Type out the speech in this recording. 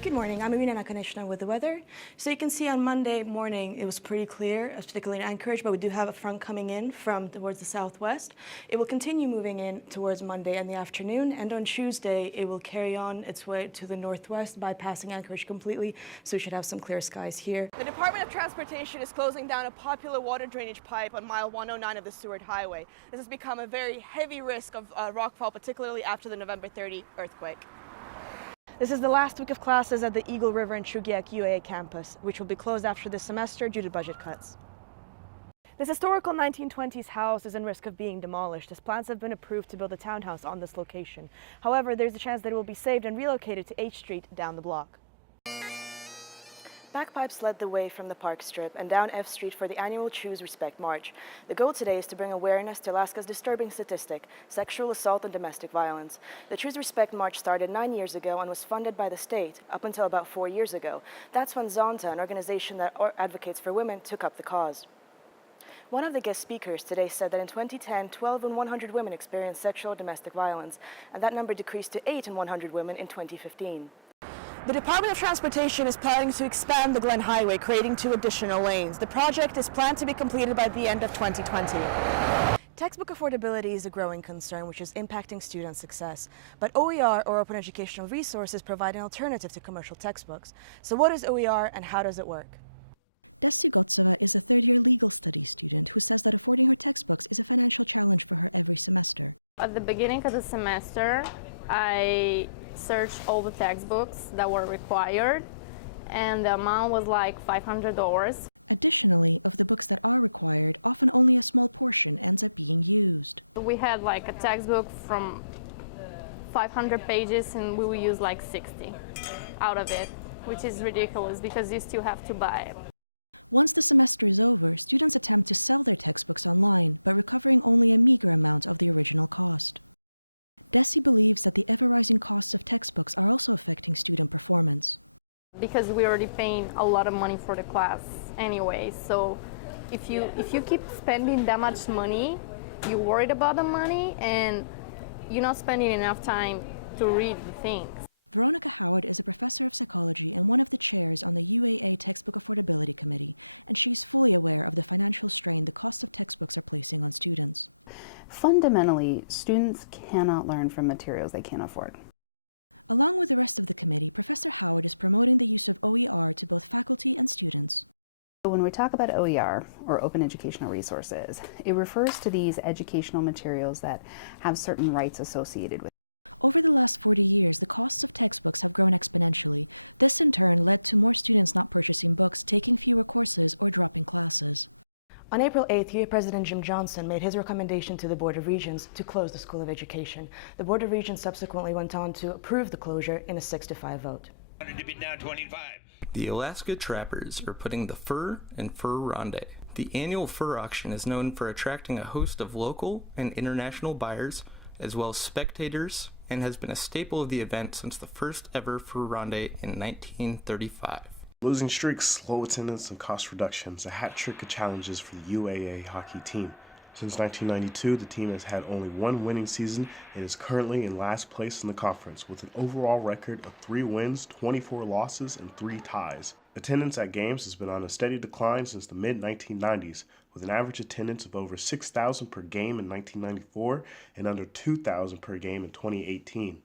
Good morning. I'm Irina Nakonechna with the weather. So you can see on Monday morning it was pretty clear, particularly in Anchorage, but we do have a front coming in from towards the southwest. It will continue moving in towards Monday in the afternoon, and on Tuesday it will carry on its way to the northwest, bypassing Anchorage completely, so we should have some clear skies here. The Department of Transportation is closing down a popular water drainage pipe on mile 109 of the Seward Highway. This has become a very heavy risk of rockfall, particularly after the November 30 earthquake. This is the last week of classes at the Eagle River and Chugiak UAA campus, which will be closed after this semester due to budget cuts. This historical 1920s house is in risk of being demolished, as plans have been approved to build a townhouse on this location. However, there's a chance that it will be saved and relocated to H Street down the block. Bagpipes led the way from the Park Strip and down F Street for the annual Choose Respect March. The goal today is to bring awareness to Alaska's disturbing statistic, sexual assault and domestic violence. The Choose Respect March started 9 years ago and was funded by the state up until about 4 years ago. That's when Zonta, an organization that advocates for women, took up the cause. One of the guest speakers today said that in 2010, 12 in 100 women experienced sexual or domestic violence, and that number decreased to 8 in 100 women in 2015. The Department of Transportation is planning to expand the Glen Highway, creating 2 additional lanes. The project is planned to be completed by the end of 2020. Textbook affordability is a growing concern, which is impacting student success. But OER, or Open Educational Resources, provide an alternative to commercial textbooks. So what is OER and how does it work? At the beginning of the semester, I searched all the textbooks that were required, and the amount was like $500. We had like a textbook from 500 pages, and we will use like 60 out of it, which is ridiculous because you still have to buy it. Because we're already paying a lot of money for the class anyway. So if you keep spending that much money, you're worried about the money and you're not spending enough time to read the things. Fundamentally, students cannot learn from materials they can't afford. When we talk about OER, or Open Educational Resources, it refers to these educational materials that have certain rights associated with. On April 8th, UA President Jim Johnson made his recommendation to the Board of Regents to close the School of Education. The Board of Regents subsequently went on to approve the closure in a 6-5 vote. The Alaska Trappers are putting the fur in Fur Ronde. The annual fur auction is known for attracting a host of local and international buyers, as well as spectators, and has been a staple of the event since the first ever Fur Ronde in 1935. Losing streaks, slow attendance, and cost reductions, a hat trick of challenges for the UAA hockey team. Since 1992, the team has had only 1 winning season and is currently in last place in the conference with an overall record of 3 wins, 24 losses, and 3 ties. Attendance at games has been on a steady decline since the mid-1990s, with an average attendance of over 6,000 per game in 1994 and under 2,000 per game in 2018.